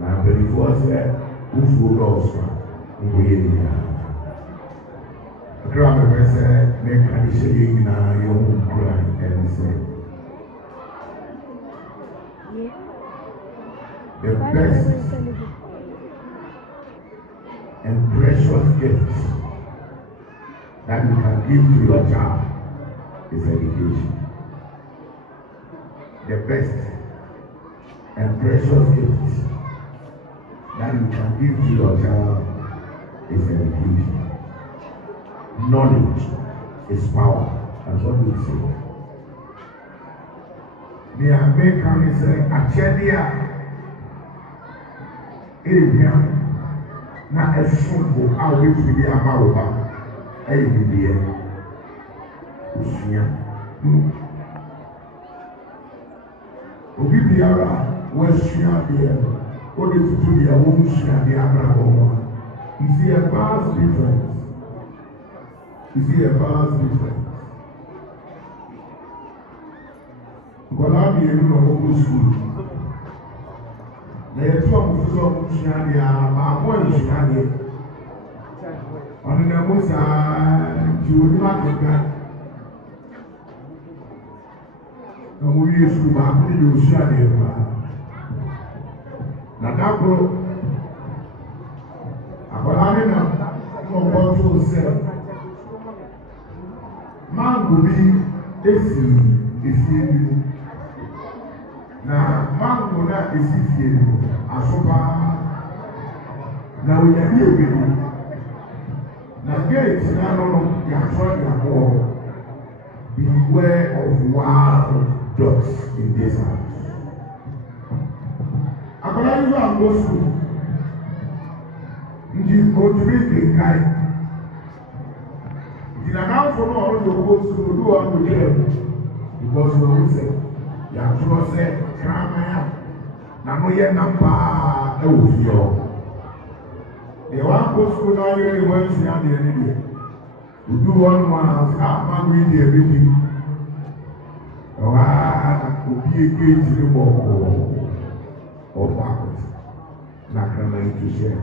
Now, before I said, who food also? Who I grab a vessel, make a shade in your own cry and say, the best and precious gift that you can give to your child is education. The best and precious gift that you can give to your child is education. Knowledge is power. That's what we say. The American is a Achedia area. Na esumbo awe fidi amaroba ayi bibiye usuya obi biara wasuya de o de tutu de wo usuya de abrabo mo you see a vast difference Kola bi enu no go school na yɛtu ɔmofoso ɔmohyia deɛ a baako anhyia deɛ ɔno na mu saa nti onim akeka na mowie sukuu baako de deɛ ɔhyia deɛ paa na dakoro akwadaa ne na ɔkɔtoo sɛ mango bi esi efie bi mu na mango na esi fie bi mu asopa na onyame ebi na gate na no yasɔ yabɔ beware of wild dogs in this house. Akwadaa yi nso ango school nti otumi kekai nti na n'afɔ no ɔno de ɔgo school do ɔno kyerɛ mu because ɔmo sɛ yàtúrọ sẹ kramaya na mo yẹ nàmpaa ẹwọ fie hɔ ẹ wà kó sukuu náà yẹ ẹ wọ́n nsúnyà deɛ ne deɛ odu hɔ nom a mango yi deɛ bi bi ɛwà obi eke tiri bɔ ɔbɔ akɔti na kramaya to share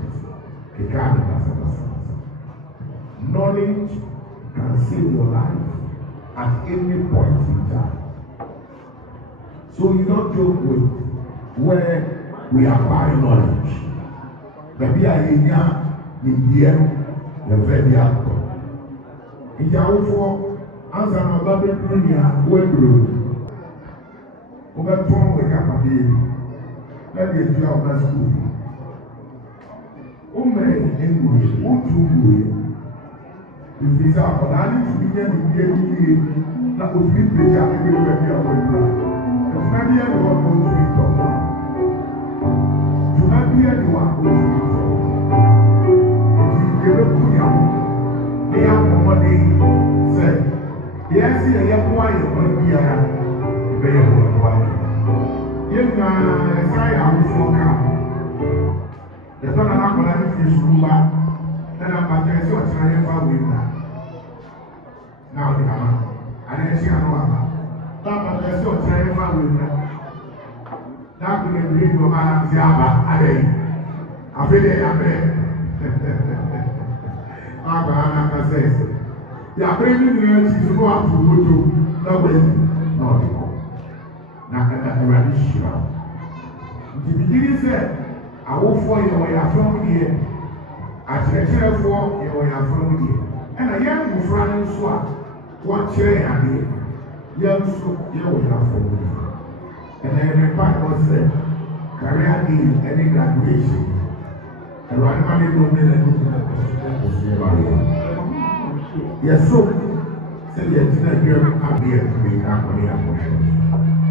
keka adi basabasa knowledge can save your life at any point in time. So you don't joke with where we acquire knowledge. Maybe I in the very alcohol. If you are for answer my Bible, well, over 12 weeks after let me tell you about school. English, if it's up, I need to be that would be better Maybe anyone going to be talking. To not be anyone going to be talking. If you give they have money, say, yes, you have why you want to be a very good wife. If I am so calm, the son of Apple is ruler, then I'm back there, so I'm trying to win that. Now, the hammer, and I see another. That was so terrible with that. That could bring your man and Ziaba. I feel it. Abraham says, "You are bringing the earth to go up to Mutu. No way, no. Now, that is sure. The beginning said, I will for you where you are from here. I shall tell for you where you are from here. And a young friend swap. What chair I did. Young school, you will have for me. And then the Bible said, career in any graduation. And right now, they don't need anything. Yes, so, say, yes, that girl, I'm here to be not only a motion.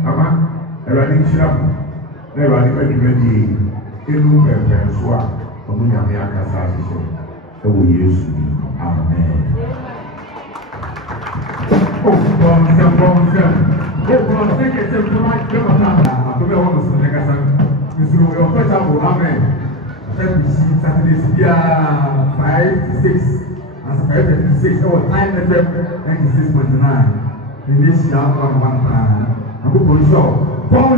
Ama, a running shop, never ready, in room and swap, or when I'm here, so we use me. Amen. Oh, thank you so much. I Saturday, 5 to 6, and 5 to 6, our time FM 96.9. In this year, one time. I'm going to show. Bon,